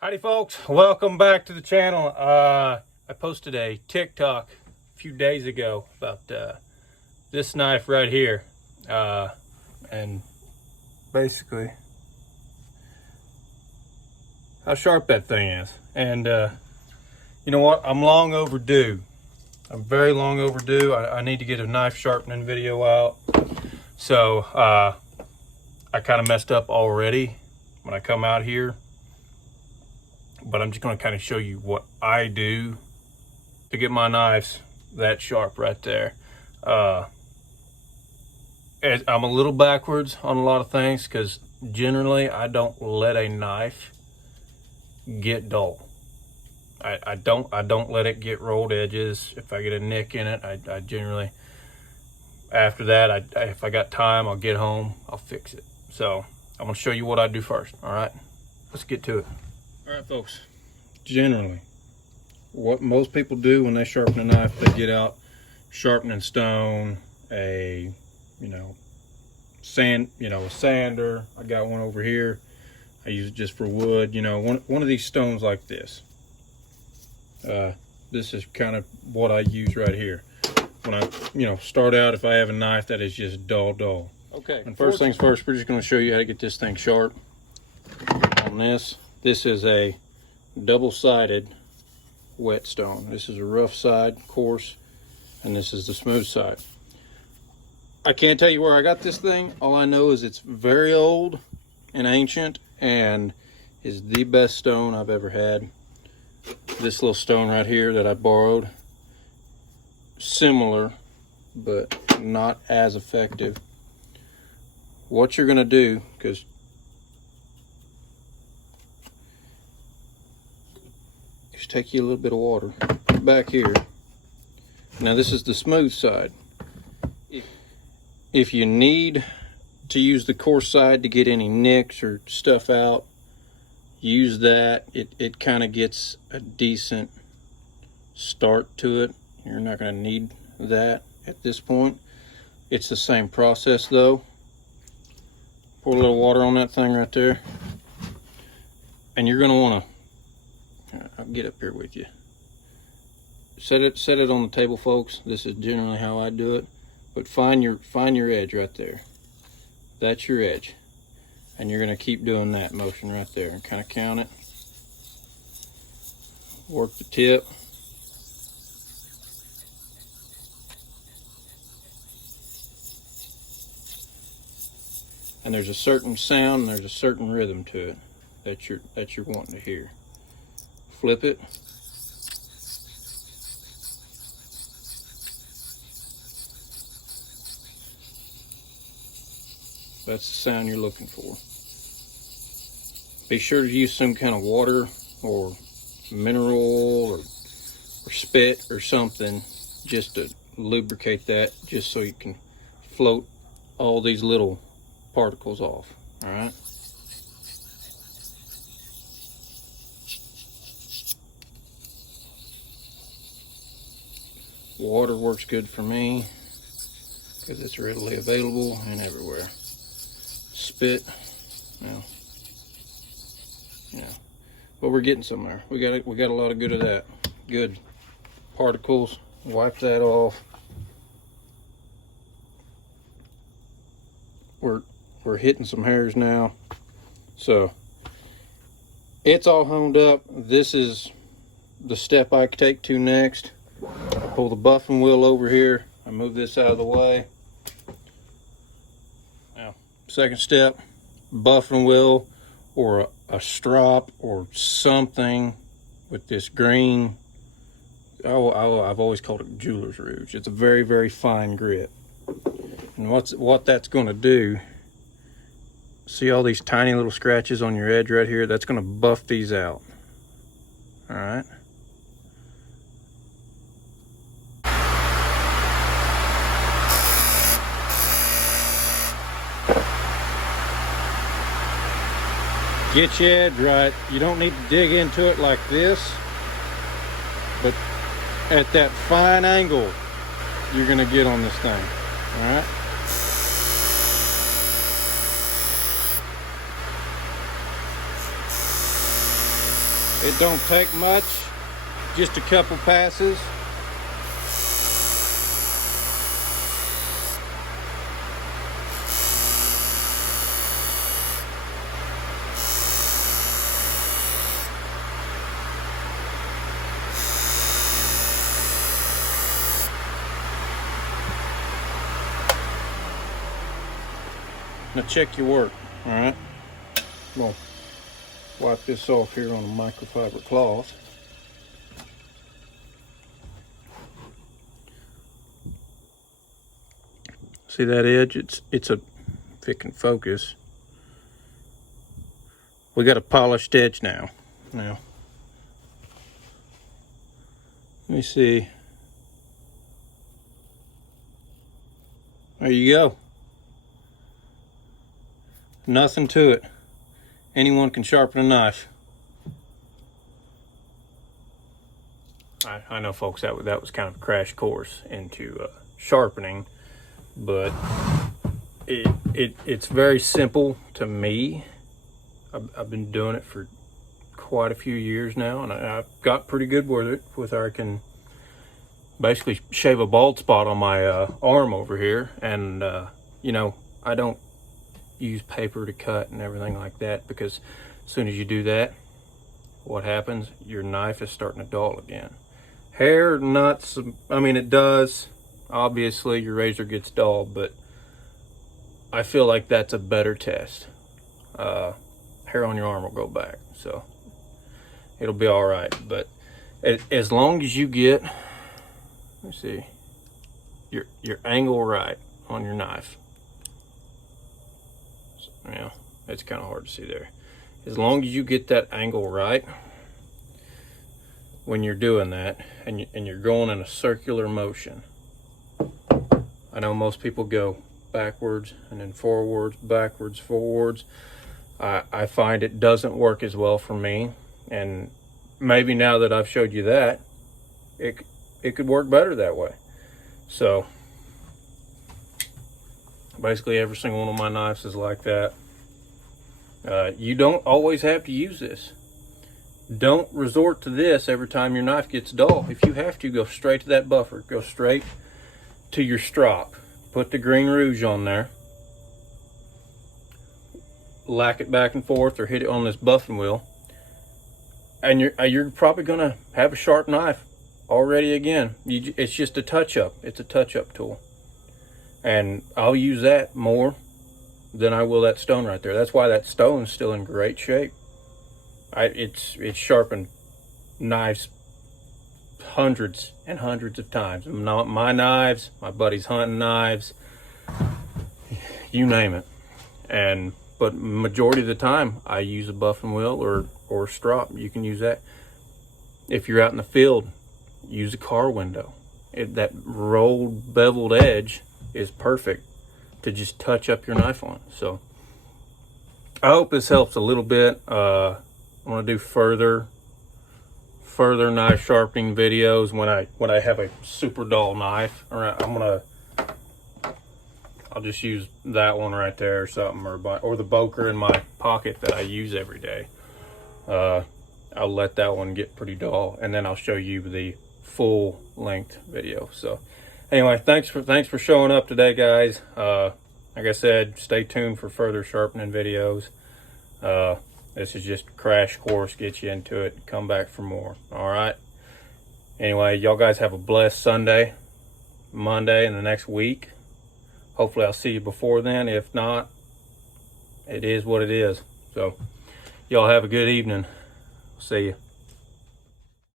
Howdy folks, welcome back to the channel. I posted a TikTok a few days ago about this knife right here, and basically how sharp that thing is. And you know what, I'm long overdue. I'm very long overdue. I need to get a knife sharpening video out. So I kind of messed up already when I come out here, but I'm just going to kind of show you what I do to get my knives that sharp right there. I'm a little backwards on a lot of things because generally I don't let a knife get dull. I don't let it get rolled edges. If I get a nick in it, I generally, after that, if I got time, I'll get home, I'll fix it. So I'm going to show you what I do first. All right, let's get to it. All right, folks, generally what most people do when they sharpen a knife, they get out sharpening stone, a sander. I got one over here. I use it just for wood. One of these stones like this. This is kind of what I use right here when I start out. If I have a knife that is just dull. Okay, and first things first, we're just going to show you how to get this thing sharp on this. This is a double-sided whetstone. This is a rough side, coarse, and this is the smooth side. I can't tell you where I got this thing. All I know is it's very old and ancient and is the best stone I've ever had. This little stone right here that I borrowed, similar but not as effective. What you're gonna do, because just take you a little bit of water back here. Now this is the smooth side. If you need to use the coarse side to get any nicks or stuff out, use that. It kind of gets a decent start to it. You're not going to need that at this point. It's the same process though. Pour a little water on that thing right there, and you're going to want to, I'll get up here with you, set it on the table, folks. This is generally how I do it, but find your edge right there. That's your edge. And you're going to keep doing that motion right there and kind of count it. Work the tip. And there's a certain sound and there's a certain rhythm to it that you're wanting to hear. Flip it. That's the sound you're looking for. Be sure to use some kind of water or mineral oil or spit or something just to lubricate that, just so you can float all these little particles off. All right. Water works good for me because it's readily available and everywhere. Spit, but we're getting somewhere. We got a lot of good of that. Good particles. Wipe that off. We're hitting some hairs now, so it's all honed up. This is the step I take to next. Pull the buffing wheel over here. I move this out of the way. Now, second step, buffing wheel or a strop or something with this green. I've always called it jeweler's rouge. It's a very, very fine grit. And what that's going to do, see all these tiny little scratches on your edge right here? That's going to buff these out. All right. Get your edge right. You don't need to dig into it like this, but at that fine angle you're going to get on this thing. All right. It don't take much, just a couple passes. Now check your work, all right? I'm gonna wipe this off here on a microfiber cloth. See that edge? It's a, if it can focus. We got a polished edge now. Let me see. There you go. Nothing to it. Anyone can sharpen a knife. I know, folks, that was kind of a crash course into sharpening, but it's very simple to me. I've been doing it for quite a few years now, and I've got pretty good with it. I can basically shave a bald spot on my arm over here, and you know, I don't use paper to cut and everything like that, because as soon as you do that, what happens? Your knife is starting to dull again. Hair, not, I mean, it does. Obviously, your razor gets dull, but I feel like that's a better test. Hair on your arm will go back, so it'll be all right. But as long as you get, let's see, your angle right on your knife. Yeah, it's kind of hard to see there. As long as you get that angle right when you're doing that, and you're going in a circular motion. I know most people go backwards and then forwards, backwards, forwards. I find it doesn't work as well for me, and maybe now that I've showed you that, it could work better that way. So basically every single one of my knives is like that. You don't always have to use this. Don't resort to this every time your knife gets dull. If you have to, go straight to that buffer. Go straight to your strop. Put the green rouge on there. Lack it back and forth or hit it on this buffing wheel. And you're probably going to have a sharp knife already again. It's just a touch-up. It's a touch-up tool. And I'll use that more than I will that stone right there. That's why that stone's still in great shape. It's sharpened knives hundreds and hundreds of times. Not my knives, my buddy's hunting knives, you name it. But majority of the time I use a buffing wheel or strop. You can use that. If you're out in the field, use a car window. That rolled beveled edge is perfect to just touch up your knife on. So I hope this helps a little bit. I'm gonna do further knife sharpening videos when I have a super dull knife. I'll just use that one right there or something, or the Boker in my pocket that I use every day. I'll let that one get pretty dull, and then I'll show you the full length video. So anyway, thanks for showing up today, guys. Like I said, stay tuned for further sharpening videos. This is just a crash course, get you into it, come back for more. All right. Anyway, y'all guys have a blessed Sunday, Monday, and the next week. Hopefully I'll see you before then. If not, it is what it is. So y'all have a good evening. See you.